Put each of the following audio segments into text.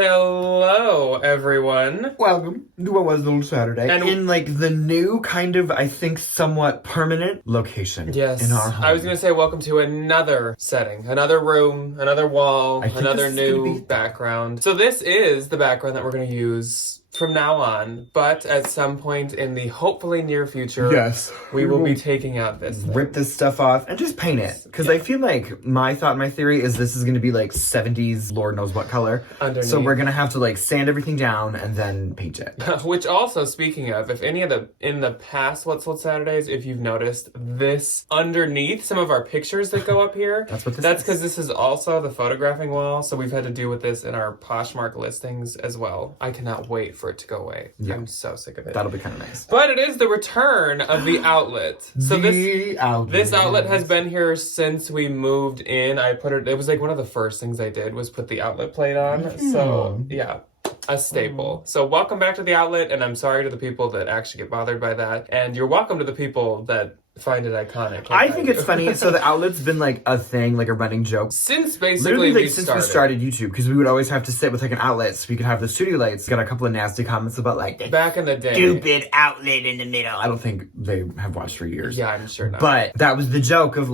Hello, everyone. Welcome to What Was Little Saturday. And in the new kind of, I think, somewhat permanent location. Yes. In our home. I was going to say welcome to another setting, another room, another wall, another new background. So this is the background that we're going to use from now on, but at some point in the hopefully near future, yes, we will be taking out this thing. Rip this stuff off and just paint it. Because I feel like my theory is this is going to be like 70s, Lord knows what color. Underneath. So we're going to have to sand everything down and then paint it. Which also, speaking of, if any of in the past What's Lit Saturdays, if you've noticed this underneath some of our pictures that go up here, that's what this is. That's because this is also the photographing wall, so we've had to deal with this in our Poshmark listings as well. I cannot wait for it to go away. Yeah. I'm so sick of it. That'll be kind of nice. But it is the return of the outlet. So this outlet has been here since we moved in. It was like one of the first things I did was put the outlet plate on. So yeah. A staple. So welcome back to the outlet, and I'm sorry to the people that actually get bothered by that. And you're welcome to the people that find it iconic. I think it's funny. So the outlet's been a thing, a running joke. Since basically since we started YouTube, because we would always have to sit with an outlet so we could have the studio lights. Got a couple of nasty comments about back in the day. Stupid outlet in the middle. I don't think they have watched for years. Yeah, I'm sure not. But that was the joke of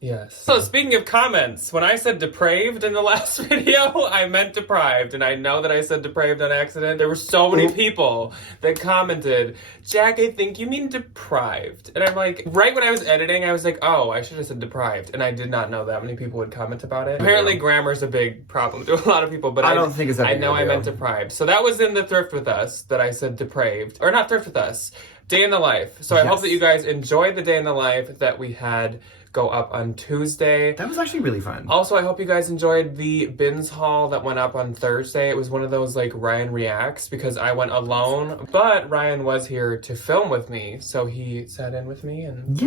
Yes. So speaking of comments, when I said depraved in the last video, I meant deprived. And I know that I said depraved on accident. There were so many people that commented, Jack, I think you mean deprived. And I'm like, right when I was editing, I was like, oh, I should have said deprived. And I did not know that many people would comment about it. Apparently grammar's a big problem to a lot of people, but I don't think it's that big. I know I meant deprived. So that was in the Thrift With Us that I said depraved. Or not Thrift With Us, Day in the Life. So I hope that you guys enjoyed the Day in the Life that we had go up on Tuesday. That was actually really fun. Also, I hope you guys enjoyed the bins haul that went up on Thursday. It was one of those Ryan reacts because I went alone, but Ryan was here to film with me, so he sat in with me and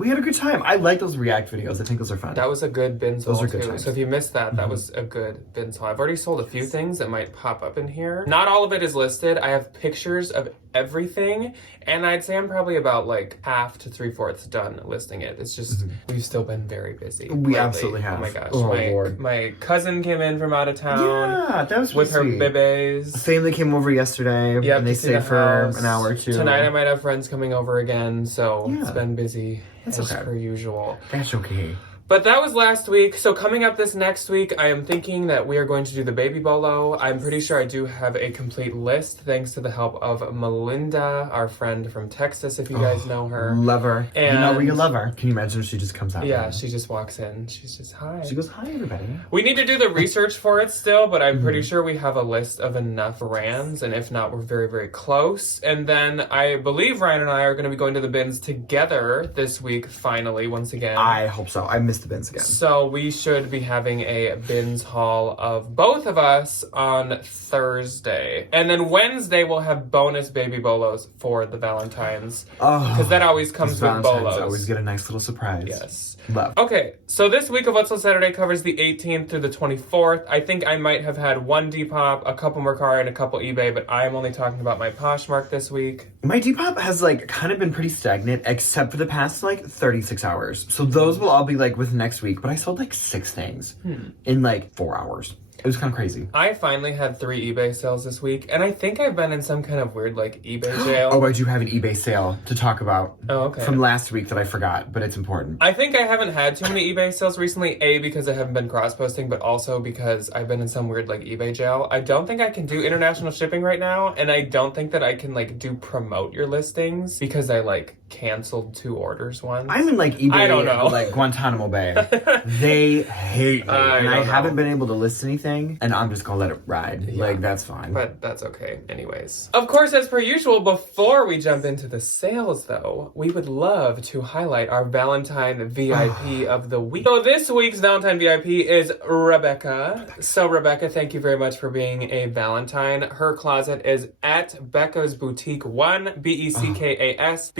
we had a good time. I like those react videos. I think those are fun. That was a good bins haul are good too. times. So if you missed that, that was a good bins haul. I've already sold a few things that might pop up in here. Not all of it is listed. I have pictures of everything, and I'd say I'm probably about half to 3/4 done listing it. It's just we've still been very busy. We absolutely have. Oh my gosh. Lord. My cousin came in from out of town. Yeah, that was with her sweet. bebes. Family came over yesterday. Yep, and they stayed for an hour or two. Tonight I might have friends coming over again, so it's been busy as per usual. That's okay. But that was last week. So coming up this next week, I am thinking that we are going to do the baby bolo. I'm pretty sure I do have a complete list thanks to the help of Melinda, our friend from Texas, if you guys know her. Love her. And you know where you love her. Can you imagine if she just comes out? Yeah, she just walks in. She's just, hi. She goes, hi, everybody. We need to do the research for it still, but I'm pretty sure we have a list of enough brands, and if not, we're very, very close. And then I believe Ryan and I are going to be going to the bins together this week, finally, once again. I hope so. I missed the bins again. So we should be having a bins haul of both of us on Thursday. And then Wednesday we'll have bonus baby bolos for the Valentines. Because that always comes with bolos. Always get a nice little surprise. Yes. Love. Okay, so this week of What's Lit Saturday covers the 18th through the 24th. I think I might have had one Depop, a couple Mercari, and a couple eBay, but I am only talking about my Poshmark this week. My Depop has kind of been pretty stagnant, except for the past 36 hours. So those will all be with next week, but I sold 6 things in 4 hours. It was kind of crazy. I finally had 3 eBay sales this week, and I think I've been in some kind of weird eBay jail. Oh, I do have an eBay sale to talk about from last week that I forgot, but it's important. I think I haven't had too many eBay sales recently, A, because I haven't been cross-posting, but also because I've been in some weird eBay jail. I don't think I can do international shipping right now, and I don't think that I can do promote your listings because I canceled 2 orders once. I'm in eBay, I don't know. Guantanamo Bay. They hate me, and I haven't been able to list anything. And I'm just gonna let it ride. That's fine. But that's okay. Anyways. Of course, as per usual, before we jump into the sales, though, we would love to highlight our Valentine VIP of the week. So this week's Valentine VIP is Rebecca. So Rebecca, thank you very much for being a Valentine. Her closet is at Becca's Boutique 1, BECKAS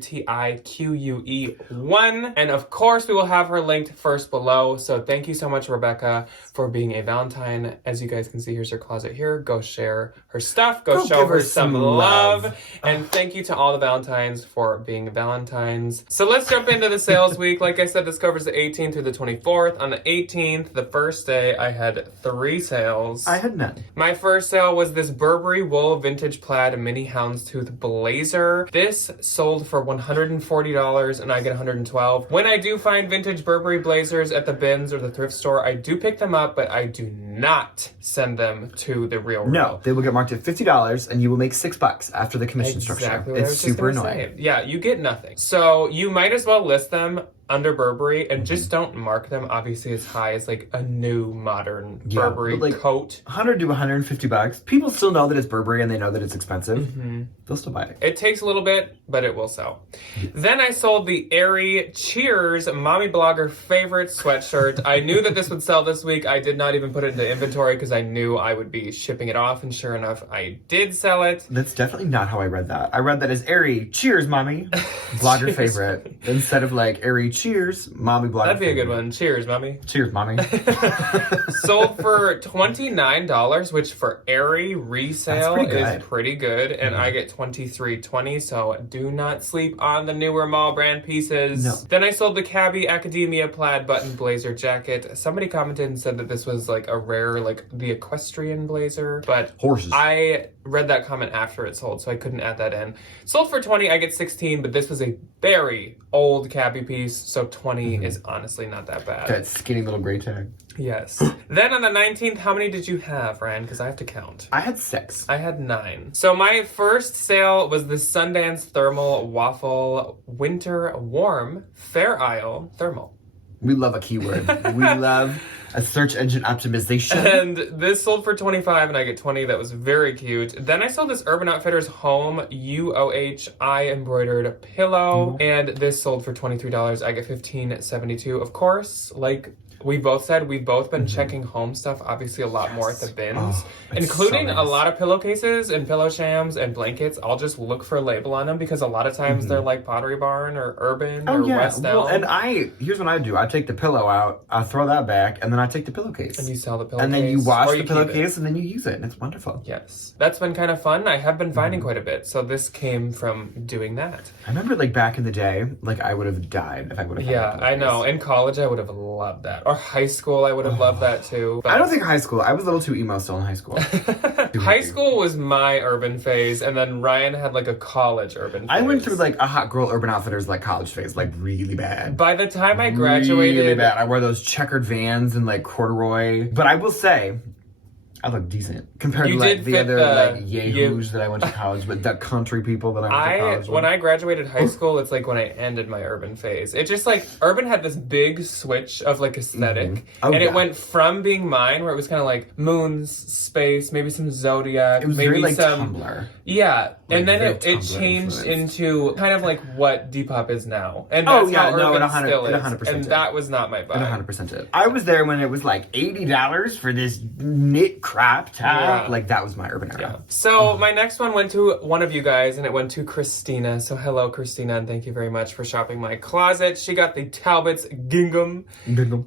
WTIQUE1. And of course, we will have her linked first below. So thank you so much, Rebecca, for being a Valentine. As you guys can see, here's her closet here. Go share her stuff. Go show her some love. And thank you to all the Valentines for being Valentines. So let's jump into the sales week. Like I said, this covers the 18th through the 24th. On the 18th, the first day, I had 3 sales. I had none. My first sale was this Burberry wool vintage plaid mini houndstooth blazer. This sold for $140 and I get $112. When I do find vintage Burberry blazers at the bins or the thrift store, I do pick them up, but I do not send them to the real world. No, they will get marked at $50 and you will make $6 after the commission structure. It's super annoying. Yeah, you get nothing. So you might as well list them under Burberry and just don't mark them obviously as high as like a new modern Burberry coat. $100 to $150. People still know that it's Burberry and they know that it's expensive. They'll still buy it. It takes a little bit, but it will sell. Then I sold the Aerie Cheers Mommy Blogger favorite sweatshirt. I knew that this would sell this week. I did not even put it into inventory because I knew I would be shipping it off, and sure enough, I did sell it. That's definitely not how I read that. I read that as Aerie Cheers Mommy Blogger Cheers. favorite instead of like Aerie Cheers Mommy Blogger That'd be favorite. a good one. Cheers, Mommy. Cheers, Mommy. Sold for $29, which for Aerie resale is pretty good, and I get $23.20, so do not sleep on the newer mall brand pieces. No. Then I sold the Cabby Academia plaid button blazer jacket. Somebody commented and said that this was like a rare, like the equestrian blazer, but Horses. I read that comment after it sold, so I couldn't add that in. Sold for $20, I get $16, but this was a very old Cabby piece, so $20 is honestly not that bad. That skinny little gray tag. Yes. Then on the 19th, how many did you have, Ryan? Because I have to count. I had 6. I had 9. So my first sale was the Sundance Thermal Waffle Winter Warm Fair Isle Thermal. We love a keyword. We love a search engine optimization. And this sold for $25 and I get $20. That was very cute. Then I sold this Urban Outfitters Home UOHI embroidered pillow. And this sold for $23. I get $15.72. Of course, like we both said, we've both been checking home stuff, obviously a lot more at the bins, including so nice. a lot of pillowcases and pillow shams and blankets. I'll just look for a label on them because a lot of times they're like Pottery Barn or Urban or West Elm. Well, and here's what I do. I take the pillow out, I throw that back, and then I take the pillowcase. And you sell the pillowcase. And then you wash the pillowcase, and then you use it, and it's wonderful. Yes. That's been kind of fun. I have been finding quite a bit, so this came from doing that. I remember, like, back in the day, like, I would have died if I would have Yeah, I know. In college, I would have loved that. Or high school, I would have loved that too. But I don't think high school. I was a little too emo still in high school. High school was my urban phase, and then Ryan had like a college urban phase. I went through like a hot girl Urban Outfitters like college phase, like really bad. By the time I graduated... Really bad. I wore those checkered Vans and like corduroy. But I will say, I look decent compared to like the other like yahoos that I went to college with, the country people that I went to college with. When I graduated high school, it's like when I ended my urban phase. It just like, urban had this big switch of like aesthetic. It went from being mine, where it was kind of like moons, space, maybe some Zodiac, it was maybe very like some Tumblr. Yeah, and then it Tumblr changed influence. into kind of like what Depop is now. And that's how urban still is. 100% and that was not my vibe. 100% did. I was there when it was like $80 for this knit crop top. Yeah. Like that was my urban era. Yeah. So my next one went to one of you guys, and it went to Christina. So hello, Christina, and thank you very much for shopping my closet. She got the Talbot's Gingham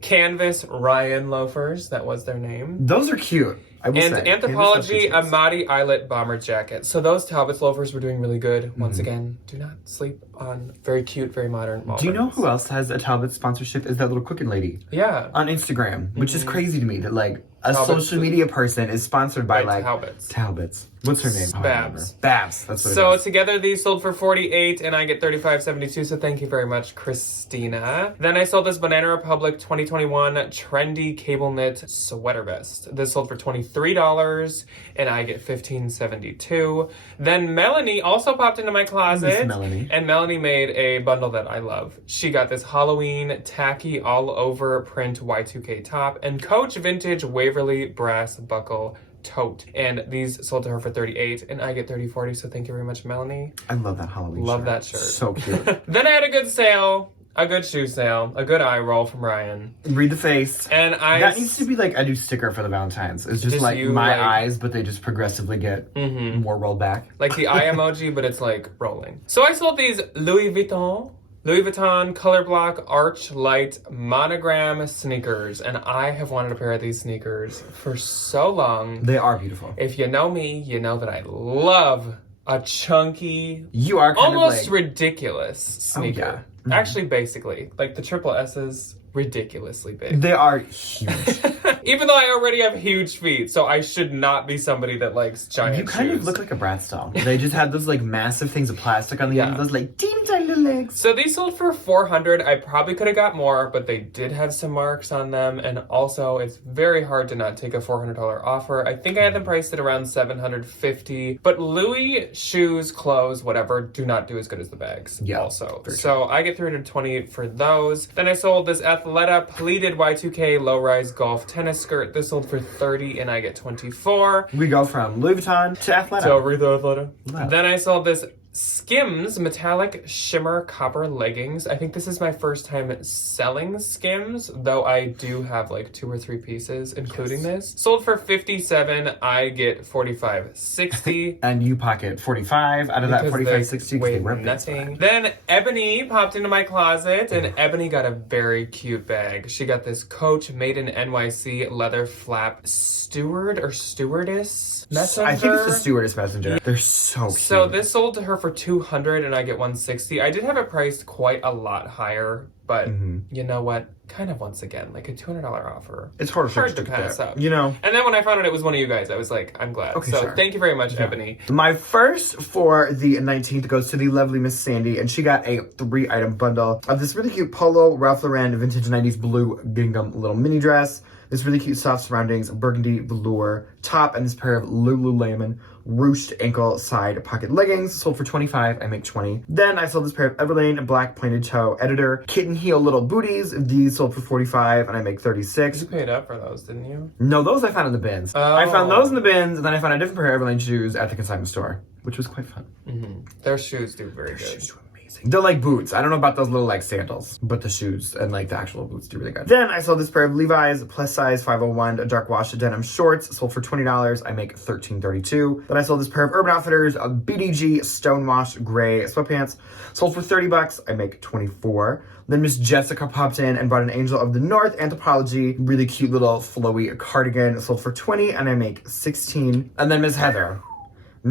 Canvas Ryan loafers. That was their name. Those are cute. And Anthropology Amati Eyelet bomber jacket. So those Talbot's loafers were doing really good. Once again, do not sleep on very cute, very modern mall Do you know brands. who else has a Talbot sponsorship? Is that little cooking lady Yeah. on Instagram, which is crazy to me that like a Talbot's social media person is sponsored by like Talbot's. What's her name? Babs. Babs. That's what it So is. together these sold for $48 and I get $35.72. So thank you very much, Christina. Then I sold this Banana Republic 2021 trendy cable knit sweater vest. This sold for $23 and I get $15.72. Then Melanie also popped into my closet. Miss Melanie. And Melanie made a bundle that I love. She got this Halloween tacky all over print Y2K top and Coach vintage Waverly brass buckle tote, and these sold to her for $38 and I get $30.40. So thank you very much, Melanie. I love that Halloween Love shirt. that shirt. So cute. Then I had a good sale. A good shoe sale. A good eye roll from Ryan. Read the face. And that needs to be like a new sticker for the Valentines. It's just like my eyes, but they just progressively get more rolled back. Like the eye emoji, but it's like rolling. So I sold these Louis Vuitton color block arch light monogram sneakers, and I have wanted a pair of these sneakers for so long. They are beautiful. If you know me, you know that I love a chunky, you are kind almost of like, ridiculous sneaker. Oh, yeah. Actually, basically, like the triple S's, ridiculously big. They are huge. Even though I already have huge feet, so I should not be somebody that likes giant shoes. You kind of look like a Bratz doll. They just had those like massive things of plastic on the end of those like teeny tiny little legs. So these sold for $400. I probably could have got more, but they did have some marks on them, and also it's very hard to not take a $400 offer. I think I had them priced at around $750. But Louis shoes, clothes, whatever, do not do as good as the bags. Yeah, also, so I get $320 for those. Then I sold this Athleta pleated Y2K low-rise golf tennis skirt. This sold for $30 and I get $24. We go from Louis Vuitton to Athleta. So Aretha Athleta. Wow. Then I sold this Skims metallic shimmer copper leggings. I think this is my first time selling Skims, though I do have like 2 or 3 pieces, including this. Sold for $57. I get $45.60. And you pocket $45 out of that $45.60. Wait, nothing. Then Ebony popped into my closet, and Ebony got a very cute bag. She got this Coach made in NYC leather flap steward or stewardess messenger. I think it's the stewardess messenger. They're so cute. So this sold to her for $200 and I get $160. I did have it priced quite a lot higher, but you know what? Kind of once again, like a $200 offer. It's hard to pass up. You know? And then when I found out it was one of you guys, I was like, I'm glad. Okay, so sure. Thank you very much, Ebony. My first for the 19th goes to the lovely Miss Sandy, and she got a 3-item bundle of this really cute polo Ralph Lauren vintage 90s blue gingham little mini dress, this really cute soft surroundings burgundy velour top, and this pair of Lululemon ruched ankle side pocket leggings. Sold for $25. I make $20. Then I sold this pair of Everlane black pointed toe editor kitten heel little booties. These sold for $45 and I make $36. You paid up for those, didn't you? No, those I found in the bins. Oh. I found those in the bins, and then I found a different pair of Everlane shoes at the consignment store, which was quite fun. Their shoes do very good. Shoes do amazing. They're like boots. I don't know about those little like sandals, but the shoes and like the actual boots do really good. Then I sold this pair of Levi's plus size 501 dark wash denim shorts. Sold for $20. I make $13.32. Then I sold this pair of Urban Outfitters BDG stonewash gray sweatpants. Sold for $30. I make $24. Then Miss Jessica popped in and bought an Angel of the North Anthropology really cute little flowy cardigan. Sold for $20 and I make $16. And then Miss Heather.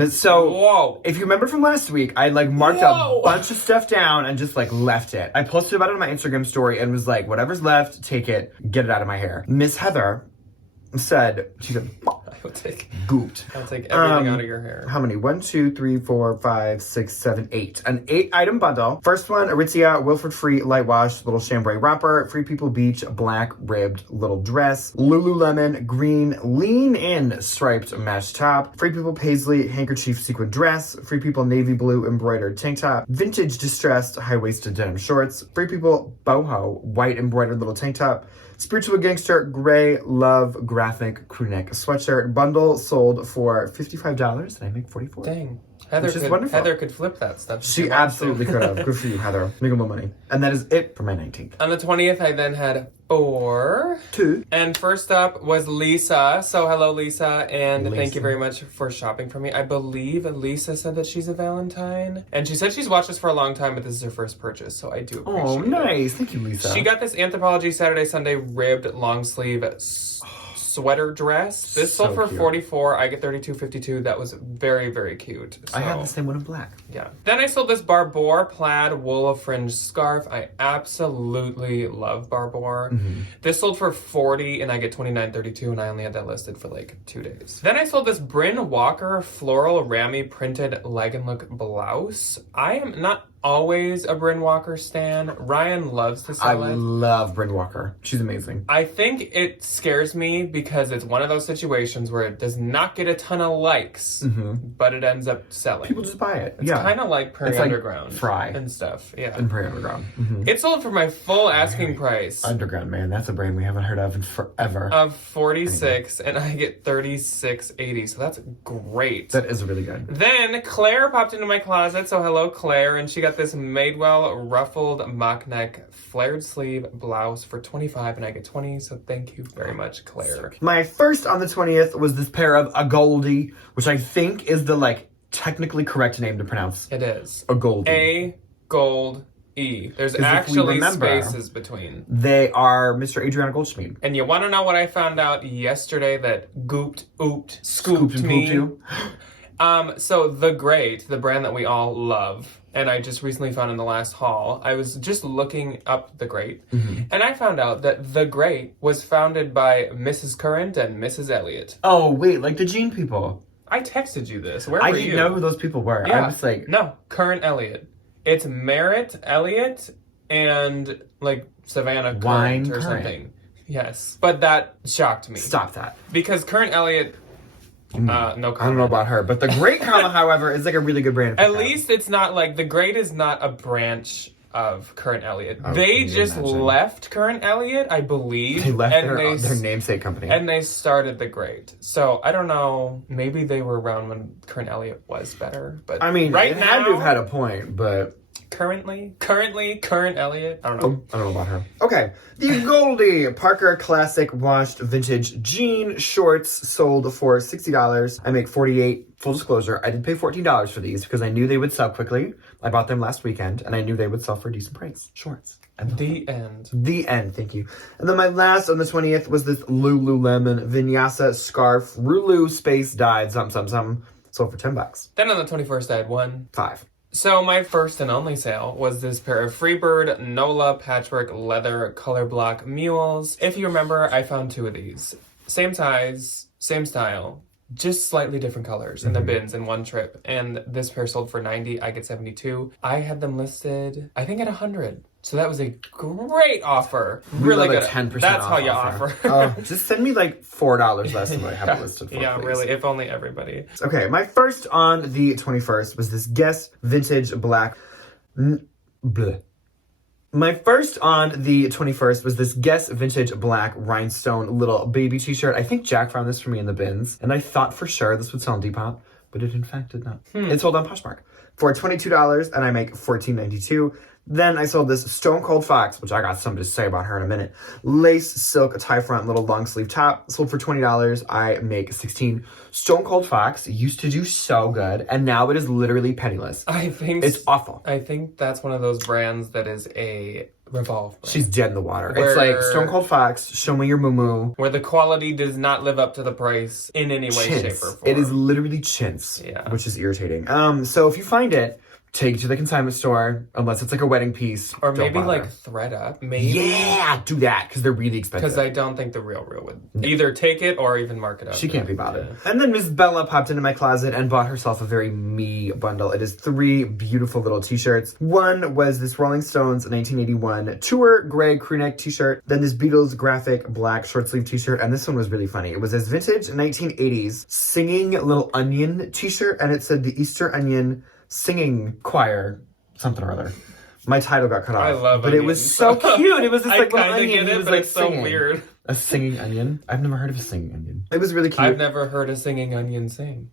So, if you remember from last week, I like marked a bunch of stuff down and just like left it. I posted about it on my Instagram story and was like, whatever's left, take it, get it out of my hair. Miss Heather said, she said, I'll take gooped. I'll take everything out of your hair. How many? 1, 2, 3, 4, 5, 6, 7, 8. An 8-item bundle. First one, Aritzia Wilford Free Light Wash little chambray romper. Free People Beach black ribbed little dress. Lululemon green lean in striped mesh top. Free People Paisley handkerchief sequin dress. Free People navy blue embroidered tank top. Vintage distressed high-waisted denim shorts. Free People boho white embroidered little tank top. Spiritual Gangster gray love graphic crew neck sweatshirt bundle sold for $55 and I make $44. Dang. Heather could flip that stuff. She absolutely could have. Good for you, Heather. Make a little money. And that is it for my 19th. On the 20th, I then had 4. 2. And first up was Lisa. So hello, Lisa. And thank you very much for shopping for me. I believe Lisa said that she's a Valentine. And she said she's watched us for a long time, but this is her first purchase. So I do appreciate it. Oh, nice. Thank you, Lisa. She got this Anthropology Saturday, Sunday ribbed long sleeve sweater dress. This sold for $44. I get $32.52. That was very, very cute. So, I have the same one in black. Yeah. Then I sold this Barbour plaid wool fringe scarf. I absolutely love Barbour. This sold for $40 and I get $29.32 and I only had that listed for like 2 days. Then I sold this Bryn Walker floral rammy printed leg and look blouse. I am not always a Bryn Walker stan. Ryan loves to sell it. I love Bryn Walker. She's amazing. I think it scares me because it's one of those situations where it does not get a ton of likes, but it ends up selling. People just buy it. It's kind of like Prairie Underground Fry and stuff. Yeah. And Prairie Underground. It sold for my full asking price. Underground, man. That's a brand we haven't heard of in forever. Of $46 and I get $36.80. So that's great. That is really good. Then Claire popped into my closet. So hello, Claire. And she got got this Madewell ruffled mock neck flared sleeve blouse for $25 and I get 20, so thank you very much, Claire. My first on the 20th was this pair of a Goldie, which I think is the like technically correct name to pronounce. It is. A Goldie. A gold E. There's actually spaces between. They are Mr. Adriana Goldschmied. And you want to know what I found out yesterday that scooped me? You? So The Great, the brand that we all love, and I just recently found in the last haul, I was just looking up The Great, and I found out that The Great was founded by Mrs. Current and Mrs. Elliott. Oh, wait, like the Jean people. I texted you this. Where were I you? didn't know who those people were. Yeah. I was like... No, Current Elliott. It's Merritt Elliott and, like, Savannah Wine Current or Current. something. Yes. But that shocked me. Stop that. Because Current Elliott... no comment. I don't know about her, but the Great comma, however, is like a really good brand. At least it's not like The Great is not a branch of Current Elliott. They just left Current Elliott, I believe. They left their namesake company. And they started The Great. So I don't know. Maybe they were around when Current Elliott was better. But I mean, right it now, had to have had a point, but... Current Elliott? I don't know. I don't know about her. Okay. The Goldie Parker Classic Washed Vintage Jean Shorts sold for $60. I make $48. Full disclosure, I did pay $14 for these because I knew they would sell quickly. I bought them last weekend, and I knew they would sell for a decent price. Shorts. The end. The end, thank you. And then my last on the 20th was this Lululemon Vinyasa Scarf Rulu Space Dyed something. Sold for $10. Then on the 21st, I had 5. So my first and only sale was this pair of Freebird Nola patchwork leather color block mules. If you remember, I found 2 of these. Same size, same style, just slightly different colors in the bins in one trip. And this pair sold for $90, I get $72. I had them listed, I think at $100. So that was a great offer. Really good. 10% That's off how you offer. Just send me like $4 less than what I have it listed for. Yeah, please. really. If only everybody. Okay, my first on the 21st was this Guess Vintage Black. My first on the 21st was this Guess Vintage Black Rhinestone little baby t-shirt. I think Jack found this for me in the bins, and I thought for sure this would sell on Depop, but it in fact did not. It sold on Poshmark for $22, and I make $14.92. Then I sold this Stone Cold Fox, which I got something to say about her in a minute. Lace silk tie front little long sleeve top. Sold for $20. I make $16. Stone Cold Fox used to do so good, and now it is literally penniless. I think it's awful. I think that's one of those brands that is a Revolve brand. She's dead in the water. It's like Stone Cold Fox, show me your moo-moo. Where the quality does not live up to the price in any way, shape, or form. It is literally chintz, which is irritating. So if you find it, take it to the consignment store, unless it's like a wedding piece. Or maybe like thread up. Maybe. Yeah, do that, because they're really expensive. Because I don't think the Real would either take it or even mark it up. She can't be bothered. Yeah. And then Miss Bella popped into my closet and bought herself a very me bundle. It is 3 beautiful little t-shirts. One was this Rolling Stones 1981 tour gray crew neck t-shirt. Then this Beatles graphic black short sleeve t-shirt. And this one was really funny. It was this vintage 1980s singing little onion t-shirt. And it said the Easter Onion Singing Choir, something or other. My title got cut off. I love but onions. It was so cute. It was this like little onion. It, was but like it's so singing. weird. A singing onion? I've never heard of a singing onion. It was really cute. I've never heard a singing onion sing.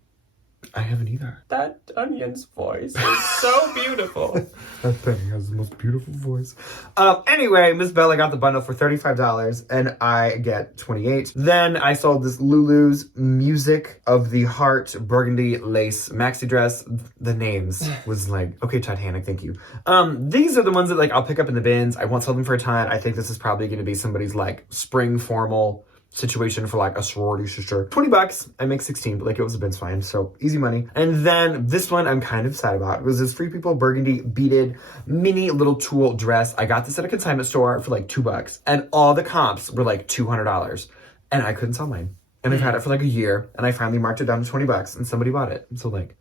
I haven't either. That onion's voice is so beautiful. That thing has the most beautiful voice. Anyway, Miss Bella got the bundle for $35 and I get $28. Then I sold this Lulu's Music of the Heart burgundy lace maxi dress. The names was like, okay, Titanic, thank you. These are the ones that like I'll pick up in the bins. I won't sell them for a ton. I think this is probably going to be somebody's like spring formal situation for like a sorority sister. $20, I make 16, but like it was a bins fine, so easy money. And then this one I'm kind of sad about. It was this Free People burgundy beaded mini little tulle dress. I got this at a consignment store for like $2, and all the comps were like $200, and I couldn't sell mine. And I've had it for like a year, and I finally marked it down to $20, and somebody bought it. So like,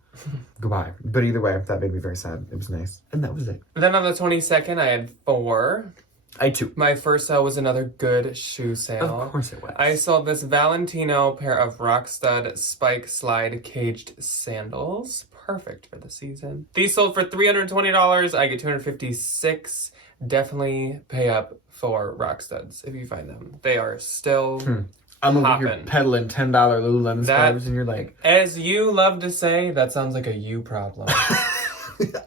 goodbye. But either way, that made me very sad. It was nice. And that was it. Then on the 22nd, I had 4. I too. My first sale was another good shoe sale. Of course it was. I sold this Valentino pair of Rockstud Spike Slide Caged Sandals. Perfect for the season. These sold for $320. I get $256. Definitely pay up for Rockstuds if you find them. They are still I'm over here peddling $10 Lululemon scarves and you're like... As you love to say, that sounds like a you problem.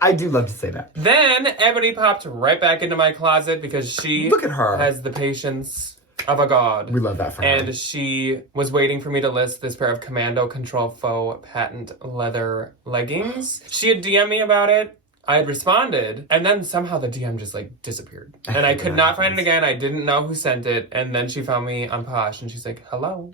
I do love to say that. Then Ebony popped right back into my closet because she Look at her. has the patience of a god. We love that for her. And she was waiting for me to list this pair of Commando Control Faux patent leather leggings. She had DM'd me about it. I had responded, and then somehow the DM just like disappeared. And I could not find it again. I didn't know who sent it. And then she found me on Posh, and she's like, hello,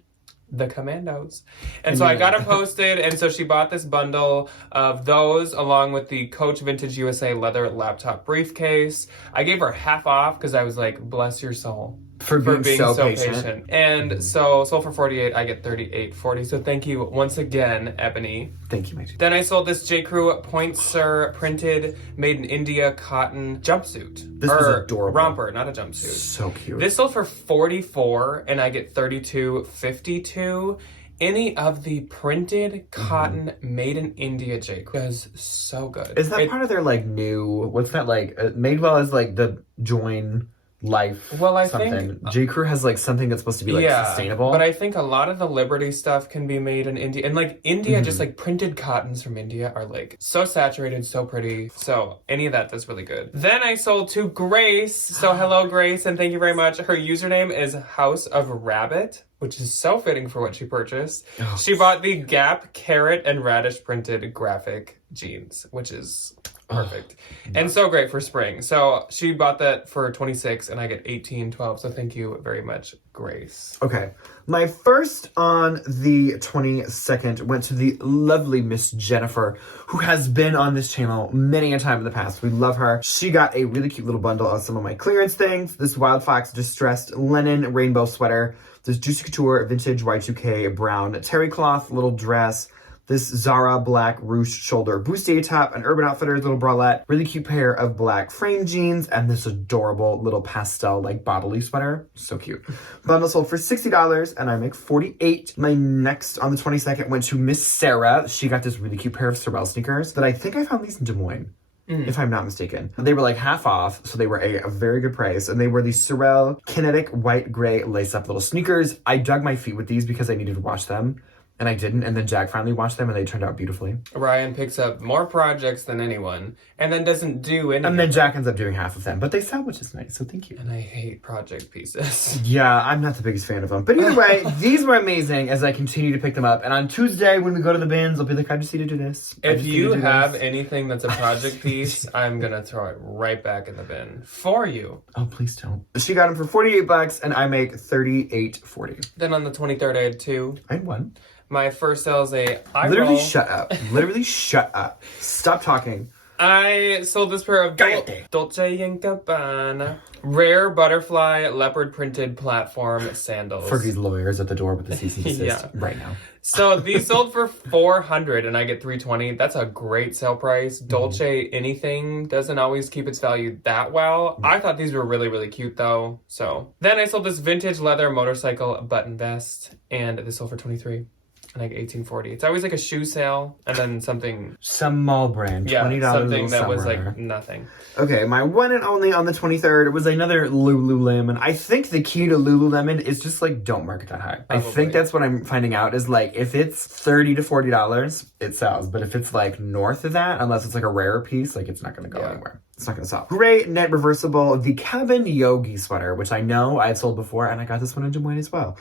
the Commandos. And so I got it posted, and so she bought this bundle of those along with the Coach Vintage USA leather laptop briefcase. I gave her half off because I was like, bless your soul. For being so patient. And so sold for $48, I get $38.40. So thank you once again, Ebony. Thank you, my dear. Then I sold this J. Crew Pointsur printed made in India cotton jumpsuit. This was adorable. Romper, not a jumpsuit. So cute. This sold for $44 and I get $32.52. Any of the printed cotton made in India J. Crew is so good. Is that part of their like new, what's that like, Madewell is like the join life something. J. Crew has like something that's supposed to be like sustainable. But I think a lot of the Liberty stuff can be made in India. And like India, just like printed cottons from India are like so saturated, so pretty. So any of that's really good. Then I sold to Grace. So hello, Grace, and thank you very much. Her username is House of Rabbit, which is so fitting for what she purchased. Oh. She bought the Gap carrot and radish printed graphic jeans, which is perfect. And so great for spring. So she bought that for $26 and I get $18.12. So thank you very much, Grace. Okay. My first on the 22nd went to the lovely Miss Jennifer, who has been on this channel many a time in the past. We love her. She got a really cute little bundle of some of my clearance things. This Wild Fox distressed linen rainbow sweater. This Juicy Couture vintage Y2K brown terry cloth little dress. This Zara black ruched shoulder bustier top, an Urban Outfitters little bralette, really cute pair of black frame jeans, and this adorable little pastel like bodily sweater. So cute. Bundle sold for $60 and I make $48. My next on the 22nd went to Miss Sarah. She got this really cute pair of Sorel sneakers that I think I found these in Des Moines. If I'm not mistaken. They were like half off, so they were a very good price. And they were the Sorel Kinetic white gray lace-up little sneakers. I dug my feet with these because I needed to wash them. And I didn't, and then Jack finally watched them, and they turned out beautifully. Ryan picks up more projects than anyone, and then doesn't do anything. And then Jack ends up doing half of them, but they sell, which is nice, so thank you. And I hate project pieces. Yeah, I'm not the biggest fan of them. But either way, these were amazing as I continue to pick them up. And on Tuesday, when we go to the bins, I'll be like, I just need to do this. If you have anything that's a project piece, I'm going to throw it right back in the bin for you. Oh, please don't. She got them for $48, and I make $38.40. Then on the 23rd, I had two. I had one. My first sale is a eye Literally roll. shut up. Literally shut up. Stop talking. I sold this pair of Dolce & Gabbana rare butterfly leopard printed platform sandals. For these lawyers at the door with the cease and desist right now. So these sold for $400 and I get $320. That's a great sale price. Dolce anything doesn't always keep its value that well. I thought these were really, really cute though. So then I sold this vintage leather motorcycle button vest and this sold for $23. And like $18.40. It's always like a shoe sale and then something. Some mall brand. $20 something that was somewhere. like nothing. Okay, my one and only on the 23rd was another Lululemon. I think the key to Lululemon is just like don't market that high. Probably. I think that's what I'm finding out is like if it's $30 to $40, it sells. But if it's like north of that, unless it's like a rarer piece, like it's not going to go anywhere. It's not going to sell. Gray net reversible, the Cabin Yogi sweater, which I know I had sold before, and I got this one in Des Moines as well.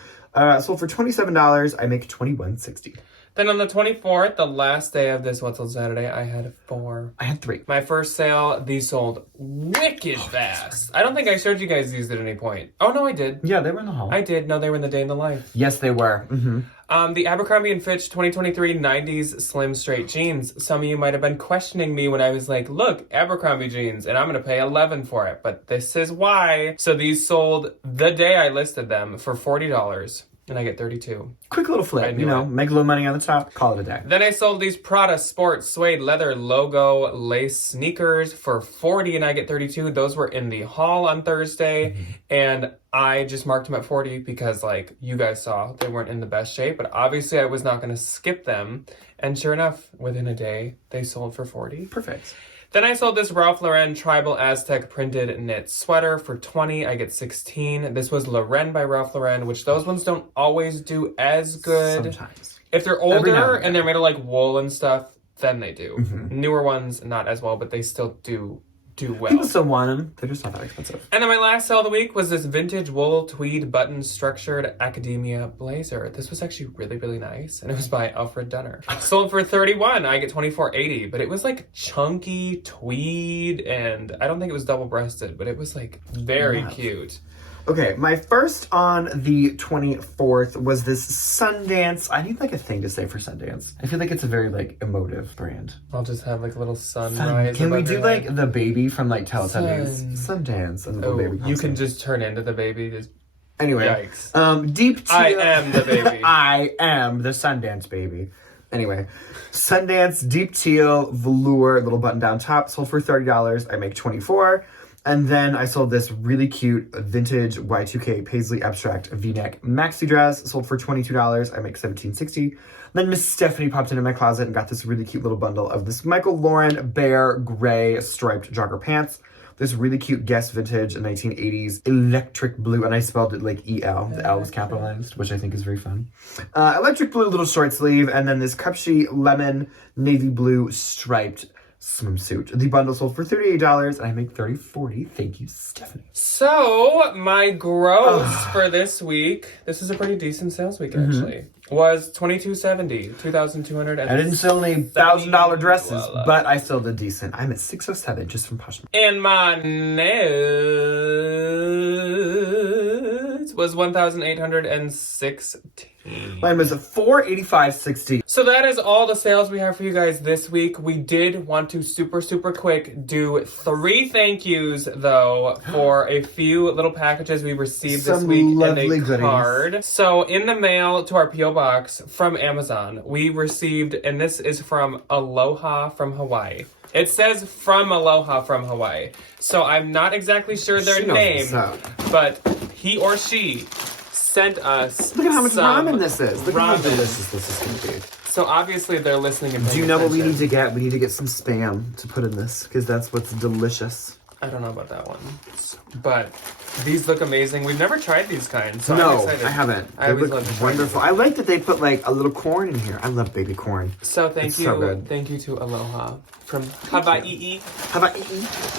Sold for $27. I make $21.60. Then on the 24th, the last day of this What's on Saturday, I had 4. I had 3. My first sale, these sold wicked fast. I don't think I showed you guys these at any point. Oh, no, I did. Yeah, they were in the haul. I did. No, they were in the day in the life. Yes, they were. The Abercrombie & Fitch 2023 90s Slim Straight Jeans. Some of you might have been questioning me when I was like, look, Abercrombie jeans, and I'm going to pay $11 for it. But this is why. So these sold the day I listed them for $40. And I get $32. Quick little flip, make a little money on the top, call it a day. Then I sold these Prada Sport Suede Leather Logo Lace Sneakers for $40 and I get $32. Those were in the haul on Thursday. And I just marked them at $40 because like you guys saw, they weren't in the best shape. But obviously I was not going to skip them. And sure enough, within a day, they sold for $40. Perfect. Then I sold this Ralph Lauren Tribal Aztec printed knit sweater for $20. I get $16. This was Lauren by Ralph Lauren, which those ones don't always do as good. Sometimes. If they're older and they're made of like wool and stuff, than they do. Newer ones, not as well, but they still do well. People still want them. They're just not that expensive. And then my last sale of the week was this vintage wool tweed button structured academia blazer. This was actually really, really nice. And it was by Alfred Dunner. Sold for $31. I get $24.80. But it was like chunky tweed. And I don't think it was double breasted, but it was like very cute. Okay, my first on the 24th was this Sundance. I need like a thing to say for Sundance. I feel like it's a very like emotive brand. I'll just have like a little sunrise. Can we do like the baby from like Teletubbies? Sundance and the little baby. You can just turn into the baby. Just... Anyway, yikes. Deep teal. I am the baby. I am the Sundance baby. Anyway, Sundance deep teal velour little button down top sold for $30. I make $24. And then I sold this really cute vintage Y2K Paisley Abstract V-neck maxi dress. Sold for $22. I make $17.60. Then Miss Stephanie popped into my closet and got this really cute little bundle of this Michael Lauren Bear Gray striped jogger pants. This really cute Guess vintage 1980s electric blue, and I spelled it like E-L. The L was capitalized, which I think is very fun. Electric blue little short sleeve, and then this Cupshe lemon navy blue striped swimsuit. The bundle sold for $38 and I make $30.40. Thank you, Stephanie. So my gross for this week, this is a pretty decent sales week actually, was $22.70, $2,200. I didn't sell any $1,000 dresses, but I still did decent. I'm at $607 just from Poshmark. And my notes was $1,816. Mine was $485.60. So that is all the sales we have for you guys this week. We did want to super quick do 3 thank yous though for a few little packages we received this week and a card. So in the mail to our P.O. box from Amazon, we received, and this is from Aloha from Hawaii. It says from Aloha from Hawaii. So I'm not exactly sure their name, but he or she sent us. Look at how much ramen this is. Look at how delicious this is going to be. So obviously they're listening and do you know what we need to get? We need to get some Spam to put in this because that's what's delicious. I don't know about that one, but these look amazing. We've never tried these kinds, so no, I'm excited. I haven't. I they look wonderful. I like that they put like a little corn in here. I love baby corn. So thank you to Aloha from Hawaii.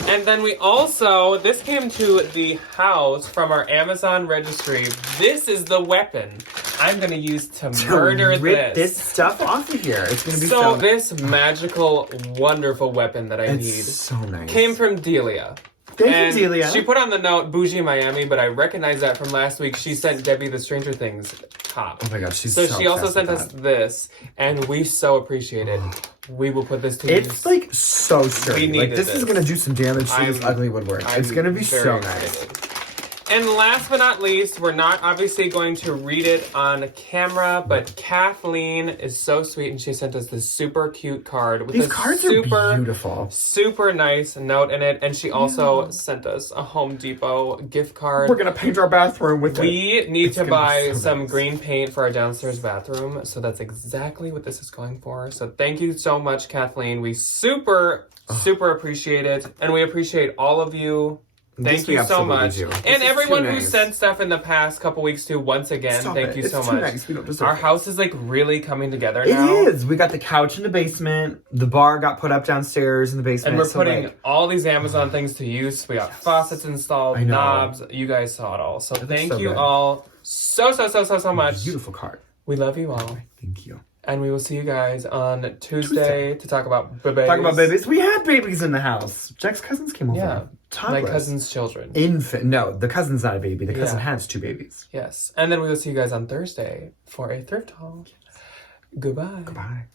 And then we also, this came to the house from our Amazon registry. This is the weapon I'm going to use to murder rip this stuff off of here. It's going to be so this magical, wonderful weapon that I need. So nice. Came from Delia. Thank you, Delia. She put on the note Bougie Miami, but I recognize that from last week. She sent Debbie the Stranger Things top. Oh my gosh, she's so she also sent us this, and we so appreciate it. We will put this to use. It's like so sturdy. Like this is gonna do some damage to this ugly woodwork. It's gonna be so nice. And last but not least, we're not obviously going to read it on camera, but Kathleen is so sweet and she sent us this super cute card with These cards are beautiful. Super nice note in it. And she also sent us a Home Depot gift card. We're going to paint our bathroom with it. We need to buy some green paint for our downstairs bathroom. So that's exactly what this is going for. So thank you so much, Kathleen. We super appreciate it. And we appreciate all of you. Thank you so much. And everyone who sent stuff in the past couple weeks too, once again, thank you so much. Nice. We don't deserve Our house is like really coming together now. It is. We got the couch in the basement. The bar got put up downstairs in the basement. And we're putting all these Amazon things to use. We got faucets installed, knobs. You guys saw it all. So thank you all so much. Beautiful card. We love you all. Thank you. And we will see you guys on Tuesday to talk about babies. Talk about babies. We had babies in the house. Jack's cousins came over. Yeah. Toddlers. My cousin's children. No, the cousin's not a baby. The cousin has 2 babies. Yes. And then we will see you guys on Thursday for a thrift haul. Goodbye. Goodbye.